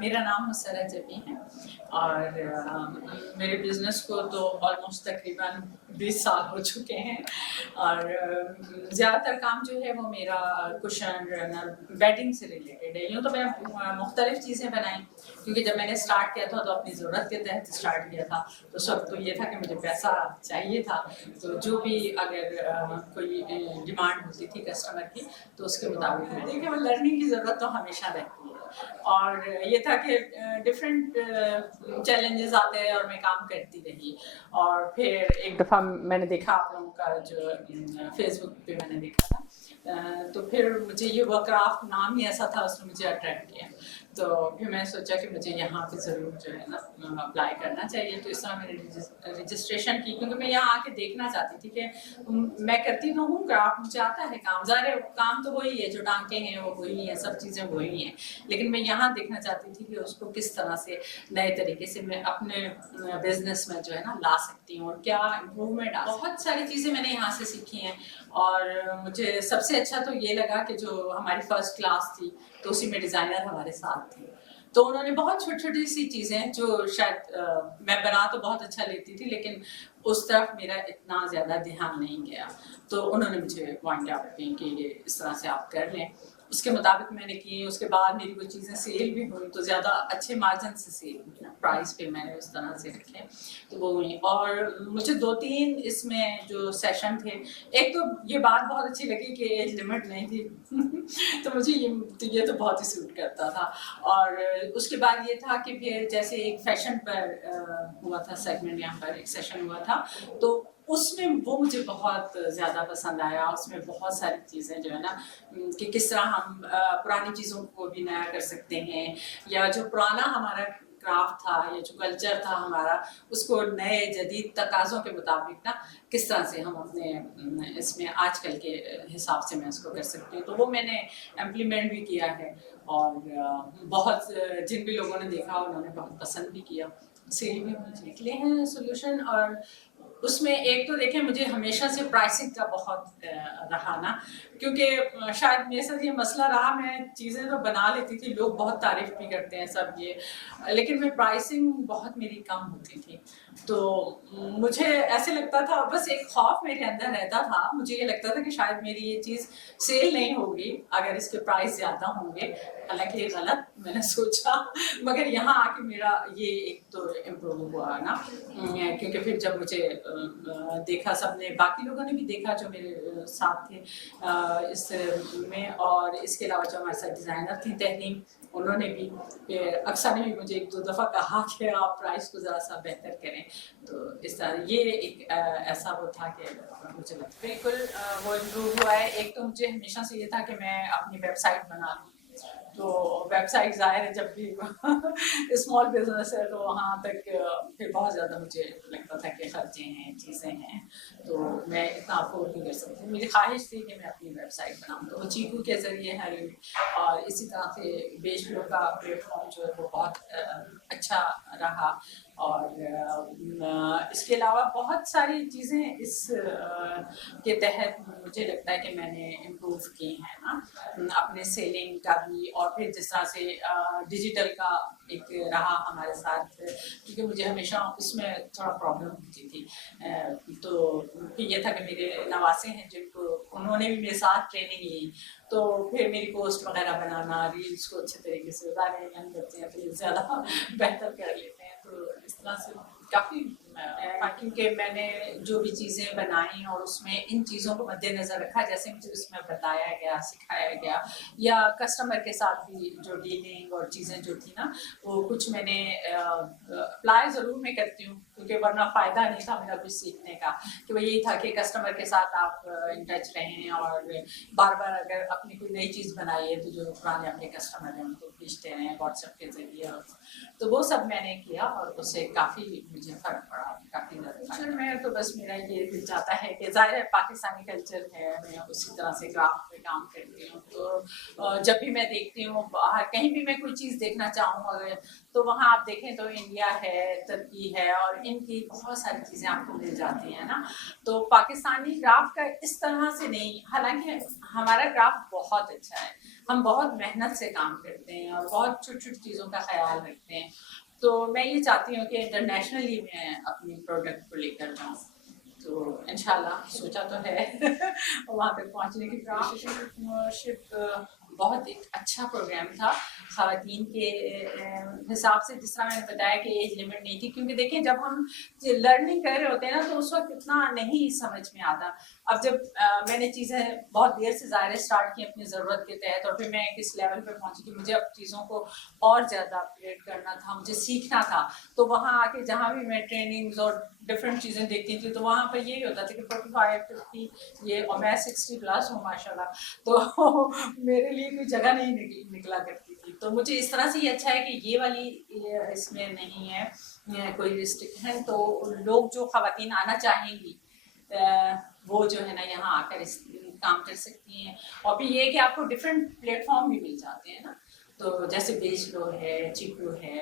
मेरा नाम मुसर्रत जबी है और मेरे बिज़नेस को तो ऑलमोस्ट तकरीबन 20 साल हो चुके हैं और ज़्यादातर काम जो है वो मेरा कुशन रनर बेडिंग से रिलेटेड है। यूँ तो मैं मुख्तलिफ़ चीज़ें बनाई क्योंकि जब मैंने स्टार्ट किया था तो अपनी ज़रूरत के तहत स्टार्ट किया था। तो उस वक्त तो ये था कि मुझे पैसा चाहिए था, तो जो भी अगर कोई डिमांड होती थी कस्टमर की तो उसके मुताबिक मैं देखिए वो लर्निंग की ज़रूरत तो हमेशा रहती है और ये था कि डिफरेंट चैलेंजेस आते हैं और मैं काम करती रही। और फिर एक दफ़ा मैंने देखा आप लोगों का जो फेसबुक पे मैंने देखा था, तो फिर मुझे ये वर्कराफ्ट नाम ही ऐसा था, उसने मुझे अट्रैक्ट किया। तो फिर मैंने सोचा कि मुझे यहाँ पे ज़रूर जो है ना अप्लाई करना चाहिए। तो इस तरह मैंने रजिस्ट्रेशन की क्योंकि मैं यहाँ आके देखना चाहती थी कि मैं करती तो हूँ क्राफ्ट, मुझे आता है काम, ज़ाहिर काम तो वही है, जो टांके हैं वो वही हैं, सब चीज़ें वही हैं, लेकिन मैं यहाँ देखना चाहती थी कि उसको किस तरह से नए तरीके से मैं अपने बिजनेस में जो है ना ला सकती हूँ और क्या इम्प्रूवमेंट आ। बहुत सारी चीज़ें मैंने यहाँ से सीखी हैं और मुझे सबसे अच्छा तो ये लगा कि जो हमारी फर्स्ट क्लास थी तो उसी में डिज़ाइनर हमारे साथ थे, तो उन्होंने बहुत छोटी छोटी सी चीज़ें जो शायद मैं बना तो बहुत अच्छा लेती थी लेकिन उस तरफ मेरा इतना ज़्यादा ध्यान नहीं गया, तो उन्होंने मुझे पॉइंट आउट किए कि ये इस तरह से आप कर लें। उसके मुताबिक मैंने की, उसके बाद मेरी वो चीज़ें सेल भी हुई तो ज़्यादा अच्छे मार्जिन से सेल हुई ना, प्राइस पे मैंने उस तरह से रखे तो वो हुई। और मुझे 2-3 इसमें जो सेशन थे, एक तो ये बात बहुत अच्छी लगी कि एज लिमिट नहीं थी तो मुझे ये तो बहुत ही सूट करता था। और उसके बाद ये था कि फिर जैसे एक फैशन पर हुआ था सेगमेंट, यहाँ पर एक सेशन हुआ था तो उसमें वो मुझे बहुत ज़्यादा पसंद आया। उसमें बहुत सारी चीज़ें जो है ना कि किस तरह हम पुरानी चीज़ों को भी नया कर सकते हैं या जो पुराना हमारा क्राफ्ट था या जो कल्चर था हमारा उसको नए जदीद तकाज़ों के मुताबिक ना किस तरह से हम अपने इसमें आजकल के हिसाब से मैं इसको कर सकती हूँ। तो वो मैंने इम्प्लीमेंट भी किया है और बहुत जिन भी लोगों ने देखा उन्होंने बहुत पसंद भी किया, सेल भी निकले हैं सोल्यूशन। और उसमें एक तो देखें मुझे हमेशा से प्राइसिंग का बहुत रहा ना, क्योंकि शायद मेरे साथ ये मसला रहा, मैं चीज़ें तो बना लेती थी, लोग बहुत तारीफ़ भी करते हैं सब ये, लेकिन मैं प्राइसिंग बहुत मेरी कम होती थी। तो मुझे ऐसे लगता था, बस एक खौफ मेरे अंदर रहता था, मुझे ये लगता था कि शायद मेरी ये चीज़ सेल नहीं होगी अगर इसके प्राइस ज़्यादा होंगे। हालांकि ये गलत मैंने सोचा, मगर यहाँ आके मेरा ये एक तो इम्प्रूव हुआ ना, क्योंकि फिर जब मुझे देखा सबने, बाकी लोगों ने भी देखा जो मेरे साथ थे इस में, और इसके अलावा जो हमारे साथ डिज़ाइनर थी तहनीम, उन्होंने भी, अक्सर ने भी मुझे 1-2 दफ़ा कहा कि आप प्राइस को ज़रा सा बेहतर करें। तो इस तरह ये एक ऐसा वो था कि मुझे लगता बिल्कुल वो इम्प्रूव हुआ है। एक तो मुझे हमेशा से ये था कि मैं अपनी वेबसाइट बना लूँ, तो वेबसाइट ज़ाहिर है जब भी स्मॉल बिजनेस है तो वहाँ तक फिर बहुत ज़्यादा मुझे लगता था कि खर्चे हैं, चीज़ें हैं, तो मैं इतना अफोर्ड नहीं कर सकती। मेरी ख्वाहिश थी कि मैं अपनी वेबसाइट बनाऊँ, तो वो चीकू के ज़रिए है और इसी तरह से बेशलो का प्लेटफॉर्म जो है वो बहुत अच्छा रहा। और इसके अलावा बहुत सारी चीज़ें इस के तहत मुझे लगता है कि मैंने इम्प्रूव की हैं ना, अपने सेलिंग का भी, और फिर जिस तरह से डिजिटल का एक रहा हमारे साथ, क्योंकि मुझे हमेशा उसमें थोड़ा प्रॉब्लम होती थी। तो फिर ये था कि मेरे नवासे हैं जिनको, उन्होंने भी मेरे साथ ट्रेनिंग ली, तो फिर मेरी पोस्ट वगैरह बनाना, रील्स को अच्छे तरीके से यंग बच्चे हैं तो ज़्यादा बेहतर कर लेते हैं, तो इस तरह से काफ़ी, क्योंकि मैंने जो भी चीज़ें बनाई और उसमें इन चीज़ों को मद्देनज़र रखा, जैसे मुझे उसमें बताया गया, सिखाया गया, या कस्टमर के साथ भी जो डीलिंग और चीज़ें जो थी ना, वो कुछ मैंने अप्लाई ज़रूर मैं करती हूँ, क्योंकि वरना फ़ायदा नहीं था मेरा कुछ सीखने का, कि वो यही था कि कस्टमर के साथ आप इन टच रहें और बार बार अगर अपनी कोई नई चीज़ बनाई है तो जो पुराने अपने कस्टमर हैं उनको भेजते रहें व्हाट्सएप के ज़रिए, तो वो सब मैंने किया और उससे काफ़ी मुझे फ़र्क पड़ा, काफ़ी ज़्यादा। में तो बस मेरा ये दिल चाहता है कि ज़ाहिर है पाकिस्तानी कल्चर है, मैं उसी तरह से क्राफ्ट में काम करती हूँ, तो जब भी मैं देखती हूँ बाहर कहीं भी मैं कोई चीज़ देखना चाहूँ अगर, तो वहाँ आप देखें तो इंडिया है, तुर्की है, और خواتین کی بہت ساری چیزیں آپ کو مل جاتی ہیں نا. تو پاکستانی کرافٹ کا اس طرح سے نہیں, حالانکہ ہمارا کرافٹ بہت اچھا ہے, ہم بہت محنت سے کام کرتے ہیں اور بہت چھوٹی چھوٹی چیزوں کا خیال رکھتے ہیں. تو میں یہ چاہتی ہوں کہ انٹرنیشنلی میں اپنی پروڈکٹ کو لے کر جاؤں. تو انشاءاللہ سوچا تو ہے وہاں تک پہنچنے کی کوشش. انٹرپرینیورشپ بہت ایک اچھا پروگرام تھا خواتین کے حساب سے, جس طرح میں نے بتایا کہ ایج لمٹ نہیں تھی, کیونکہ دیکھیں جب ہم لرننگ کر رہے ہوتے ہیں نا تو اس وقت اتنا نہیں سمجھ میں آتا. اب جب میں نے چیزیں بہت دیر سے ظاہر اسٹارٹ کی اپنی ضرورت کے تحت, اور پھر میں کس لیول پہ پہنچی کہ مجھے اب چیزوں کو اور زیادہ اپگریڈ کرنا تھا, مجھے سیکھنا تھا. تو وہاں آ کے جہاں بھی میں ٹریننگز اور ڈفرینٹ چیزیں دیکھتی تھی تو وہاں پہ یہی ہوتا تھا کہ 45-50 یہ, اور میں 60+ ہوں ماشاء اللہ, تو میرے لیے کوئی جگہ نہیں نکلا کرتی تھی. تو مجھے اس طرح سے یہ اچھا ہے کہ یہ والی اس میں نہیں ہے کوئی ریسٹرکشن. تو لوگ جو خواتین آنا چاہیں گی وہ جو ہے نا یہاں آ کر اس کام کر سکتی ہیں. اور پھر یہ کہ آپ کو ڈفرینٹ پلیٹ فارم بھی مل جاتے ہیں نا, تو جیسے بیچ لو ہے, چیکو ہے,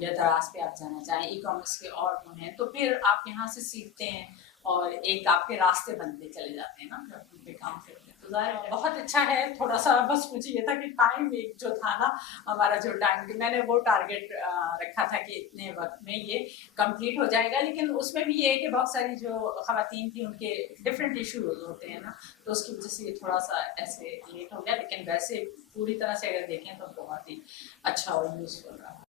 یا دراز پہ آپ جانا چاہیں, ای کامرس کے اور وہ ہیں, تو پھر آپ یہاں سے سیکھتے ہیں اور ایک آپ کے راستے بنتے چلے جاتے ہیں نا, پھر اپنے پہ کام کرتے ہیں. تو ظاہر بہت اچھا ہے. تھوڑا سا بس مجھے یہ تھا کہ ٹائم ایک جو تھا نا ہمارا, جو ٹائم میں نے وہ ٹارگیٹ رکھا تھا کہ اتنے وقت میں یہ کمپلیٹ ہو جائے گا, لیکن اس میں بھی یہ ہے کہ بہت ساری جو خواتین تھیں ان کے ڈفرینٹ ایشوز ہوتے ہیں نا, تو اس کی وجہ سے یہ تھوڑا سا ایسے لیٹ ہو گیا. لیکن ویسے پوری طرح سے اگر دیکھیں تو بہت ہی اچھا اور یوزفل رہا.